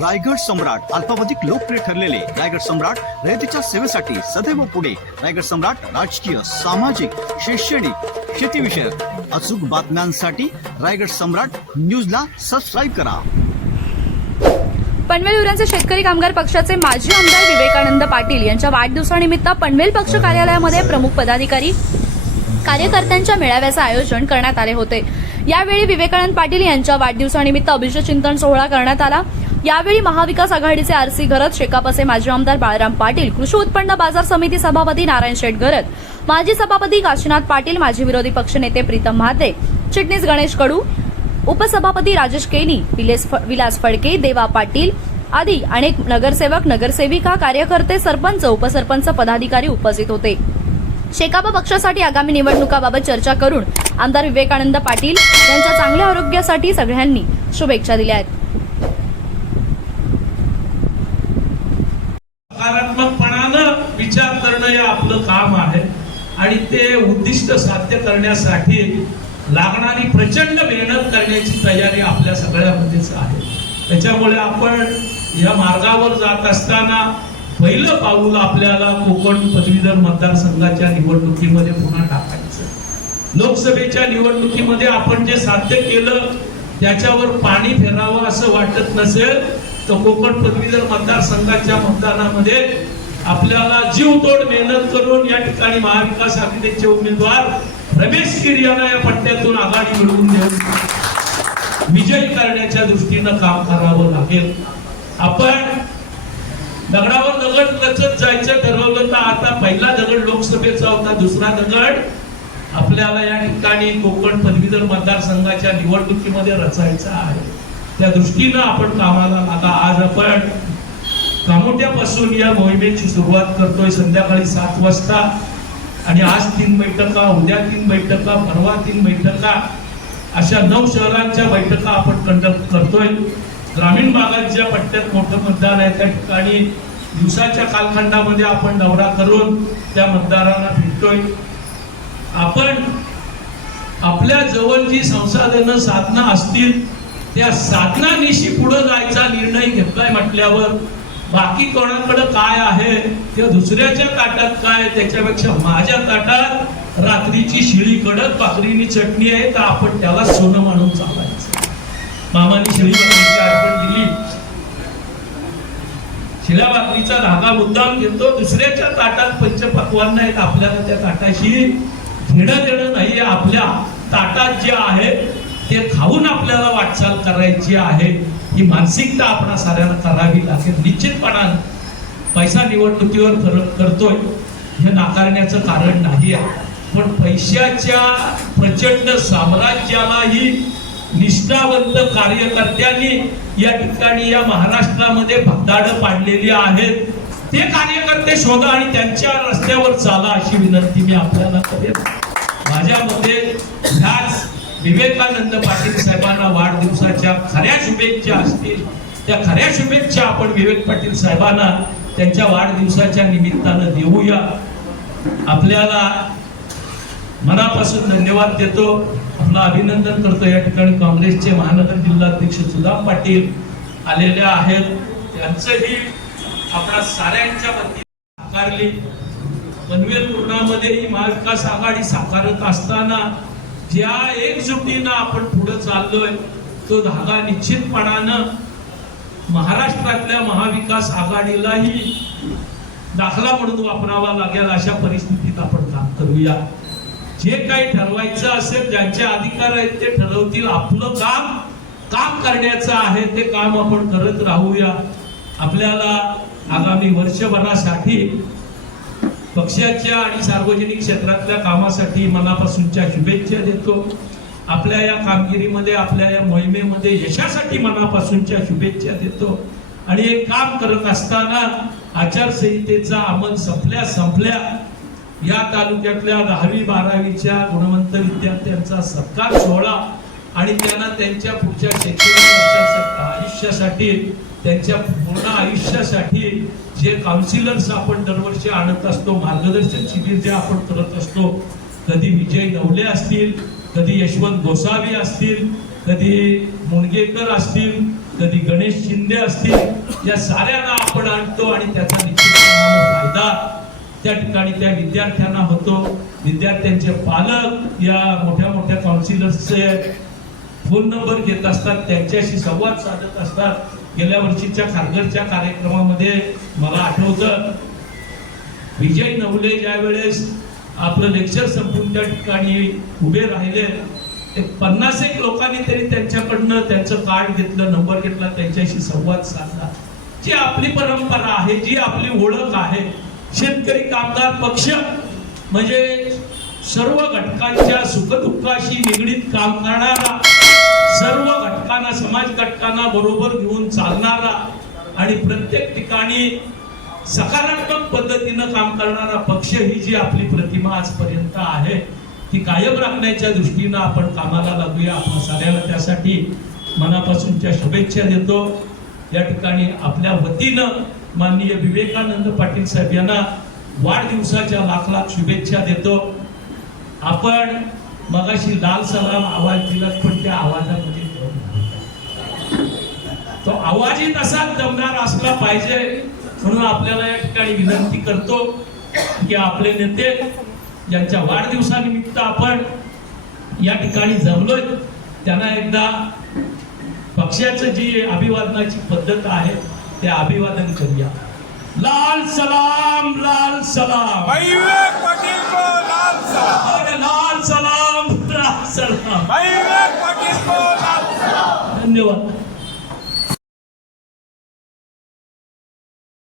रायगड सम्राट अल्पावधिक लोकप्रिय ठरलेले रायगड सम्राट रयतेच्या सेवेसाठी सदैव पुढे. रायगड सम्राट राजकीय सामाजिक शैक्षणिक शेतीविषयक अचूक बातम्यांसाठी रायगड सम्राट न्यूजला सबस्क्राईब करा. पनवेल उरण शेतकरी कामगार पक्षाचे माजी आमदार विवेकानंद पाटील यांच्या वाढदिवसानिमित्त पनवेल पक्ष कार्यालयामध्ये प्रमुख पदाधिकारी कार्यकर्त्यांच्या मेळाव्याचे आयोजन करण्यात आले होते. यावेळी विवेकानंद पाटील यांच्या वाढदिवसानिमित्त अभिषेक चिंतन सोहळा करण्यात आला. यावेळी महाविकास आघाडीचे आरसी घरत शेकापचे माजी आमदार बाळराम पाटील कृषी उत्पन्न बाजार समिती सभापती नारायण शेठ घरत माजी सभापती काशीनाथ पाटील माजी विरोधी पक्षनेते प्रीतम म्हात्रे चिटणीस गणेश कडू उपसभापती राजेश केनी विलेस फ- विलास फडके देवा पाटील आदी अनेक नगरसेवक नगरसेविका कार्यकर्ते सरपंच उपसरपंच पदाधिकारी उपस्थित होते. शेकाबा पक्षासाठी आगामी निवडणुकाबाबत चर्चा करून आमदार विवेकानंद पाटील यांच्या चांगल्या आरोग्यासाठी सगळ्यांनी शुभेच्छा दिल्या आहेत. सकारात्मकपणानं विचार करणं हे आपलं काम आहे आणि ते उद्दिष्ट साध्य करण्यासाठी लागणारी प्रचंड मेहनत करण्याची तयारी आपल्या सगळ्यामध्येच आहे. त्याच्यामुळे आपण या मार्गावर जात असताना पहिलं पाऊल आपल्याला कोकण पदवीधर मतदारसंघाच्या निवडणुकीमध्ये पुन्हा टाकायचं. लोकसभेच्या निवडणुकीमध्ये आपण जे साध्य केलं त्याच्यावर पाणी फेरावं असं वाटत नसेल तर कोकण पदवीधर मतदारसंघाच्या मतदानामध्ये आपल्याला जीवतोड मेहनत करून या ठिकाणी महाविकास आघाडीचे उमेदवार रमेश किरियाला यांना या पट्ट्यातून आघाडी मिळवून देऊन विजयी करण्याच्या दृष्टीनं काम करावं लागेल. आपण दगडावर दगड रचत जायचं ठरवलं तर आता पहिला दगड लोकसभेचा होता दुसरा दगड आपल्याला या ठिकाणी कोकण पदवीधर मतदारसंघाच्या निवडणुकीमध्ये रचायचा आहे. त्या दृष्टीनं आपण कामाला लागा आज आपण कामोट्यापासून या मोहिमेची सुरुवात करतोय. संध्याकाळी सात वाजता आणि आज तीन बैठका उद्या तीन बैठका परवा तीन बैठका अशा नऊ शहरांच्या बैठका आपण कंडक्ट करतोय. ग्रामीण भागात ज्या पट्ट्यात मोठं मतदान आहे त्या ठिकाणी दिवसाच्या कालखंडामध्ये आपण दौरा करून त्या मतदारांना भेटतोय. आपण आपल्या जवळ जी संसाधनं साधना असतील त्या साधनानिशी पुढे जायचा निर्णय घेतलाय म्हटल्यावर बाकी कोणाकडे काय आहे किंवा दुसऱ्याच्या ताटात काय त्याच्यापेक्षा माझ्या ताटात रात्रीची शिळी कडक भाकरीनी चटणी आहे तर आपण त्याला सोनं मानून चालू मामाने शिळी अर्पण दिली. शिलाबाकरीचा धागा मुद्दाम घेतो दुसऱ्याच्या ताटात पंचपक्वांना आहेत. आपल्याला त्या ताटाशी घेणं देणं नाहीये आपल्या ताटात जे आहे ते खाऊन आपल्याला वाटचाल करायची आहे. ही मानसिकता आपणा साऱ्यांना करावी लागेल. निश्चितपणानं पैसा निवडणुकीवर फरक करतोय. हे नाकारण्याचं कारण नाही आहे. पण पैशाच्या प्रचंड साम्राज्यालाही निष्ठावंत कार्यकर्त्यांनी या ठिकाणी या महाराष्ट्रामध्ये भगदाडं पाडलेली आहेत. ते कार्यकर्ते शोधा आणि त्यांच्या रस्त्यावर चाला अशी विनंती मी आपल्याला करेन. माझ्या मते ह्याच विवेकानंद पाटील साहेबांना वाढदिवसाच्या खऱ्या शुभेच्छा असतील. त्या खऱ्या शुभेच्छा आपण विवेक पाटील साहेबांना त्यांच्या वाढदिवसाच्या निमित्तानं देऊया. आपल्याला मनापासून धन्यवाद देतो. आपलं अभिनंदन करतो. या ठिकाणी काँग्रेसचे महानगर जिल्हाध्यक्ष सुदाम पाटील आलेले आहेत. त्यांचंही आपल्या साऱ्यांच्या वतीने आकारली पनवेल पूर्णामध्ये ही महाविकास आघाडी साकारत असताना ज्या एकजुटीनं आपण पुढे चाललोय तो धागा निश्चितपणानं महाराष्ट्रातल्या महाविकास आघाडीलाही दाखला म्हणून वापरावा लागेल अशा परिस्थितीत आपण काम करूया. जे काही ठरवायचं असेल ज्यांचे अधिकार आहेत ते ठरवतील. आपलं काम काम करण्याचं आहे ते काम आपण करत राहूया. आपल्याला आगामी वर्षभरासाठी पक्षाच्या आणि सार्वजनिक क्षेत्रातल्या कामासाठी मनापासूनच्या शुभेच्छा देतो. आपल्या या कामगिरीमध्ये आपल्या या मोहिमेमध्ये यशासाठी मनापासूनच्या शुभेच्छा देतो. आणि हे काम करत असताना आचारसंहितेचा अंमल संपल्या संपल्या. या तालुक्यातल्या दहावी बारावीच्या गुणवंत विद्यार्थ्यांचा सत्कार सोहळा आणि त्यांना त्यांच्या पुढच्या शैक्षणिक आयुष्यासाठी त्यांच्या पूर्ण आयुष्यासाठी जे काउन्सिलर्स आपण दरवर्षी आणत असतो मार्गदर्शन शिबिर जे आपण करत असतो कधी विजय नवले असतील कधी यशवंत गोसावी असतील कधी मुणगेकर असतील कधी गणेश शिंदे असतील या साऱ्यांना आपण आणतो आणि त्याचा निश्चित फायदा त्या ठिकाणी त्या विद्यार्थ्यांना होतो. विद्यार्थ्यांचे पालक या मोठ्या मोठ्या काउन्सिलर्सचे फोन नंबर घेत असतात. त्यांच्याशी संवाद साधत असतात. गेल्या वर्षीच्या खारघरच्या कार्यक्रमामध्ये मला आठवतं विजय नवले ज्या वेळेस आपलं लेक्चर संपून त्या ठिकाणी उभे राहिले. एक पन्नास एक लोकांनी तरी त्यांच्याकडनं त्यांचं कार्ड घेतलं नंबर घेतला त्यांच्याशी संवाद साधला. जी आपली परंपरा आहे जी आपली ओळख आहे शेतकरी कामगार पक्ष म्हणजे सर्व घटकांच्या सुखदुःखाशी निगडीत काम करणारा सर्व घटकांना समाज घटकांना बरोबर घेऊन चालणारा आणि प्रत्येक ठिकाणी सकारात्मक पद्धतीनं काम करणारा पक्ष ही जी आपली प्रतिमा आजपर्यंत आहे ती कायम राखण्याच्या दृष्टीनं आपण कामाला लागूया. आपण सगळ्याला त्यासाठी मनापासूनच्या शुभेच्छा देतो. या ठिकाणी आपल्या वतीनं माननीय विवेकानंद पाटील साहेब यांना वाढदिवसाच्या लाख लाख शुभेच्छा देतो. आपण मगाशी लाल सलाम आवाज दिला पण त्या आवाजामध्ये तो आवाजही तसाच दमणार असला पाहिजे म्हणून आपल्याला या ठिकाणी विनंती करतो की आपले नेते ज्यांच्या वाढदिवसानिमित्त आपण या ठिकाणी जमलोय. त्यांना एकदा पक्षाचं जी अभिवादनाची पद्धत आहे ते अभिवादन करूया. लाल सलाम लाल सलाम. पाटील को लाल सलाम. लाल सलाम लाल सलाम. धन्यवाद.